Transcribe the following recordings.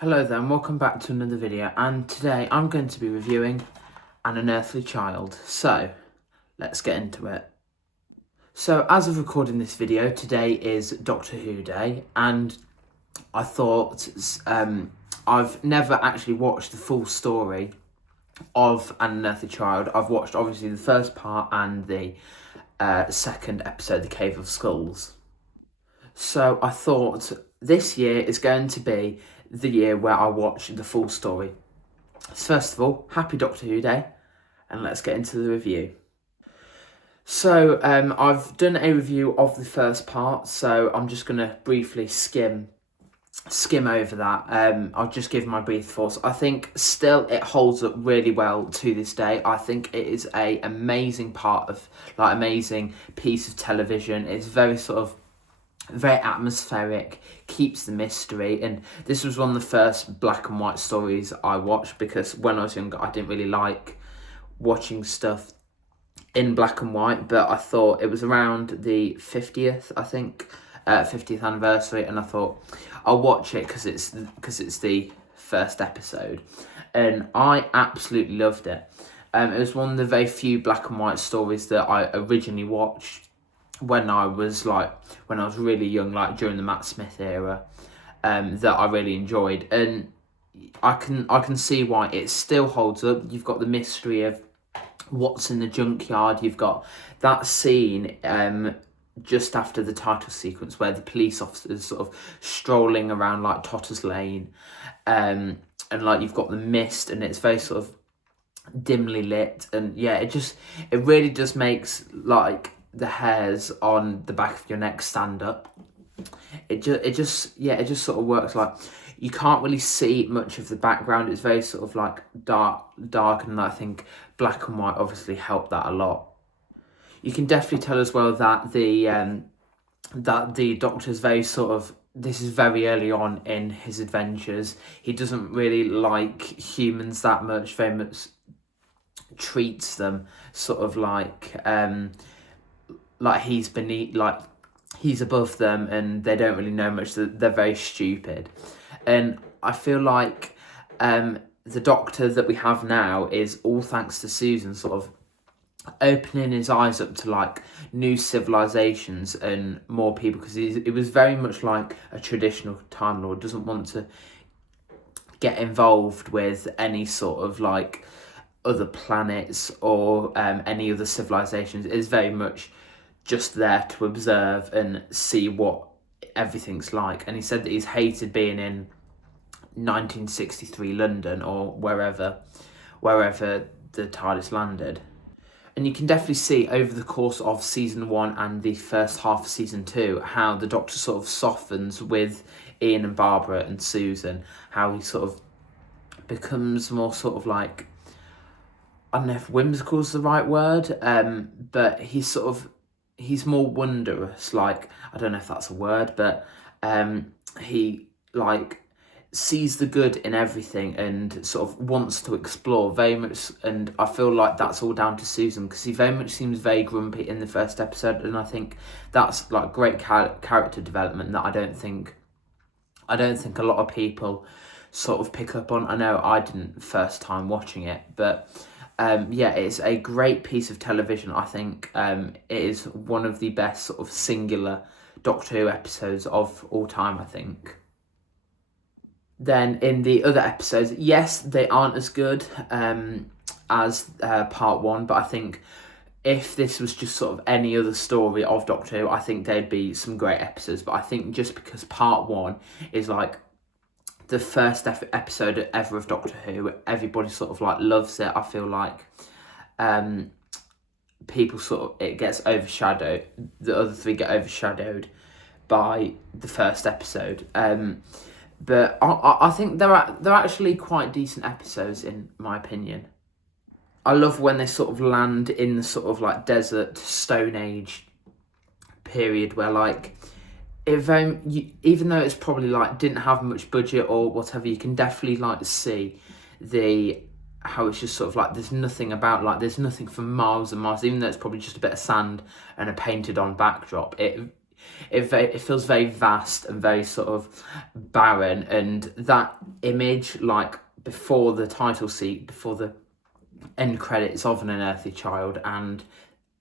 Hello there and welcome back to another video, and today I'm going to be reviewing An Unearthly Child. So, let's get into it. So, as of recording this video, today is Doctor Who Day, and I thought I've never actually watched the full story of An Unearthly Child. I've watched obviously the first part and the second episode, The Cave of Skulls. So I thought this year is going to be the year where I watch the full story. So first of all, happy Doctor Who Day, and let's get into the review. So I've done a review of the first part, so I'm just going to briefly skim over that. I'll just give my brief thoughts. I think still it holds up really well to this day. I think it is a amazing piece of television. It's very very atmospheric, keeps the mystery, and this was one of the first black and white stories I watched, because when I was younger I didn't really like watching stuff in black and white, but I thought it was around the 50th, I think, 50th anniversary, and I thought I'll watch it because it's the first episode, and I absolutely loved it. It was one of the very few black and white stories that I originally watched when I was really young, like during the Matt Smith era, that I really enjoyed, and I can see why it still holds up. You've got the mystery of what's in the junkyard. You've got that scene just after the title sequence where the police officers sort of strolling around like Totter's Lane, and like you've got the mist, and it's very sort of dimly lit, and yeah, it really just makes like the hairs on the back of your neck stand up. It just sort of works. Like, you can't really see much of the background. It's very sort of like dark, and I think black and white obviously helped that a lot. You can definitely tell as well that the Doctor's very sort of, this is very early on in his adventures. He doesn't really like humans that much. Very much treats them sort of like he's beneath, like he's above them, and they don't really know much. They're very stupid, and I feel like the Doctor that we have now is all thanks to Susan sort of opening his eyes up to like new civilizations and more people, because it was very much like a traditional Time Lord, doesn't want to get involved with any sort of like other planets or any other civilizations. It is very much just there to observe and see what everything's like. And he said that he's hated being in 1963 London or wherever the TARDIS landed. And you can definitely see over the course of season 1 and the first half of season 2 how the Doctor sort of softens with Ian and Barbara and Susan, how he sort of becomes more sort of like, I don't know if whimsical is the right word, but he's more wondrous. Like, I don't know if that's a word, but he like sees the good in everything and sort of wants to explore very much. And I feel like that's all down to Susan, because he very much seems very grumpy in the first episode, and I think that's like great character development that I don't think a lot of people sort of pick up on. I know I didn't first time watching it, but yeah, it's a great piece of television. I think it is one of the best sort of singular Doctor Who episodes of all time, I think. Then in the other episodes, yes, they aren't as good as part 1, but I think if this was just sort of any other story of Doctor Who, I think there'd be some great episodes. But I think just because part 1 is like the first episode ever of Doctor Who, everybody sort of like loves it. I feel like people sort of, it gets overshadowed, the other 3 get overshadowed by the first episode. But I think they're actually quite decent episodes in my opinion. I love when they sort of land in the sort of like desert Stone Age period where like, even though it's probably like didn't have much budget or whatever, you can definitely like see how it's just sort of like there's nothing for miles and miles, even though it's probably just a bit of sand and a painted on backdrop. it feels very vast and very sort of barren, and that image, like before the title seat, before the end credits of An Unearthly Child and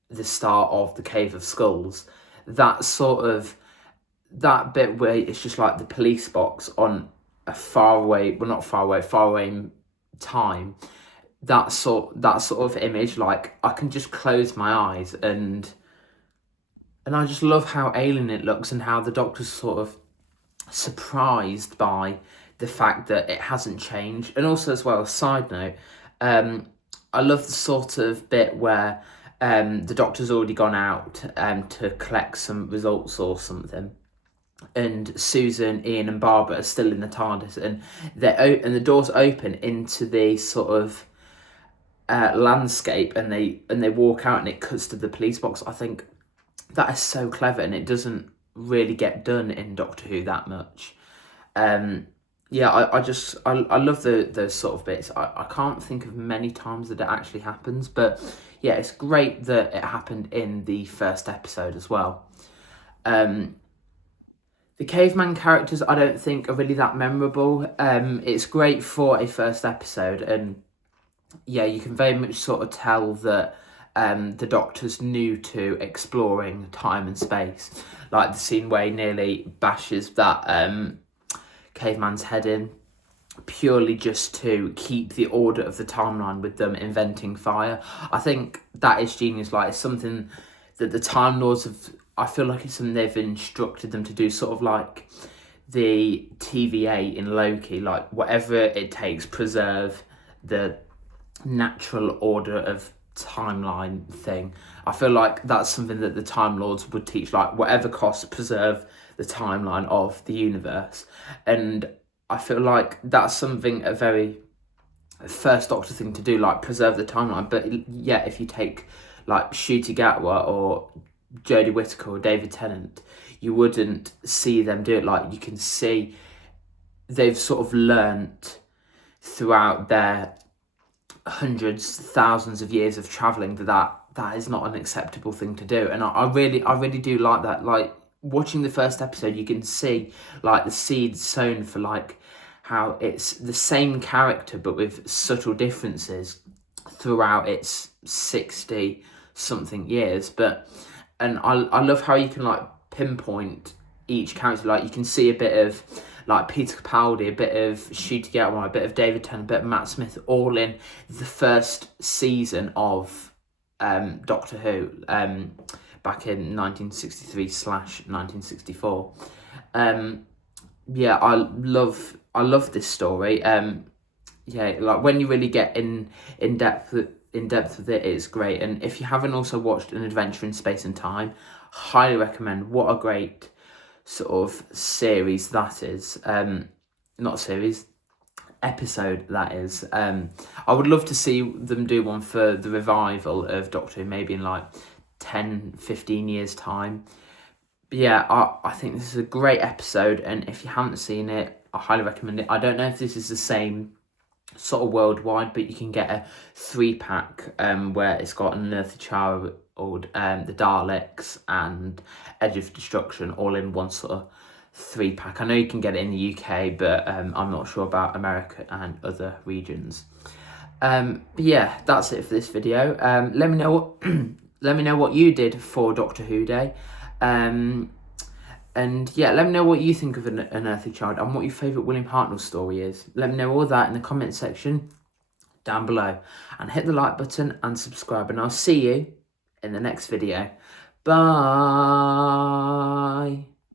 the start of The Cave of Skulls, that sort of, that bit where it's just like the police box on a far away time, that sort of image, like I can just close my eyes and I just love how alien it looks, and how the Doctor's sort of surprised by the fact that it hasn't changed. And also as well, side note, I love the sort of bit where the Doctor's already gone out to collect some results or something, and Susan, Ian and Barbara are still in the TARDIS, and the doors open into the sort of landscape, and they walk out and it cuts to the police box. I think that is so clever, and it doesn't really get done in Doctor Who that much. Yeah, I love those sort of bits. I can't think of many times that it actually happens, but yeah, it's great that it happened in the first episode as well. The caveman characters I don't think are really that memorable. It's great for a first episode, and yeah, you can very much sort of tell that the Doctor's new to exploring time and space. Like the scene where he nearly bashes that caveman's head in, purely just to keep the order of the timeline with them inventing fire. I think that is genius. Like, it's something that the Time Lords have, I feel like it's something they've instructed them to do, sort of like the TVA in Loki, like whatever it takes, preserve the natural order of timeline thing. I feel like that's something that the Time Lords would teach, like whatever cost, preserve the timeline of the universe. And I feel like that's something a very first Doctor thing to do, like preserve the timeline. But yeah, if you take like Ncuti Gatwa or Jodie Whittaker or David Tennant, you wouldn't see them do it. Like, you can see they've sort of learnt throughout their hundreds, thousands of years of travelling that is not an acceptable thing to do. And I really do like that. Like, watching the first episode, you can see like the seeds sown for like how it's the same character but with subtle differences throughout its 60 something years. And I love how you can like pinpoint each character. Like, you can see a bit of like Peter Capaldi, a bit of Ncuti Gatwa, a bit of David Tennant, a bit of Matt Smith, all in the first season of Doctor Who, back in 1963/1964. Yeah, I love this story. Yeah, like when you really get in depth with it, it's great. And if you haven't also watched An Adventure in Space and Time, highly recommend. What a great sort of series that is. Not series, episode that is. I would love to see them do one for the revival of Doctor Who, maybe in like 10-15 years time. But yeah, I think this is a great episode, and if you haven't seen it, I highly recommend it. I don't know if this is the same sort of worldwide, but you can get a 3-pack where it's got An Unearthly Child, the Daleks and Edge of Destruction all in one sort of 3-pack. I know you can get it in the UK, but I'm not sure about America and other regions. But yeah, that's it for this video. Let me know what let me know what you did for Doctor Who Day. And yeah, let me know what you think of An Unearthly Child and what your favourite William Hartnell story is. Let me know all that in the comment section down below. And hit the like button and subscribe. And I'll see you in the next video. Bye.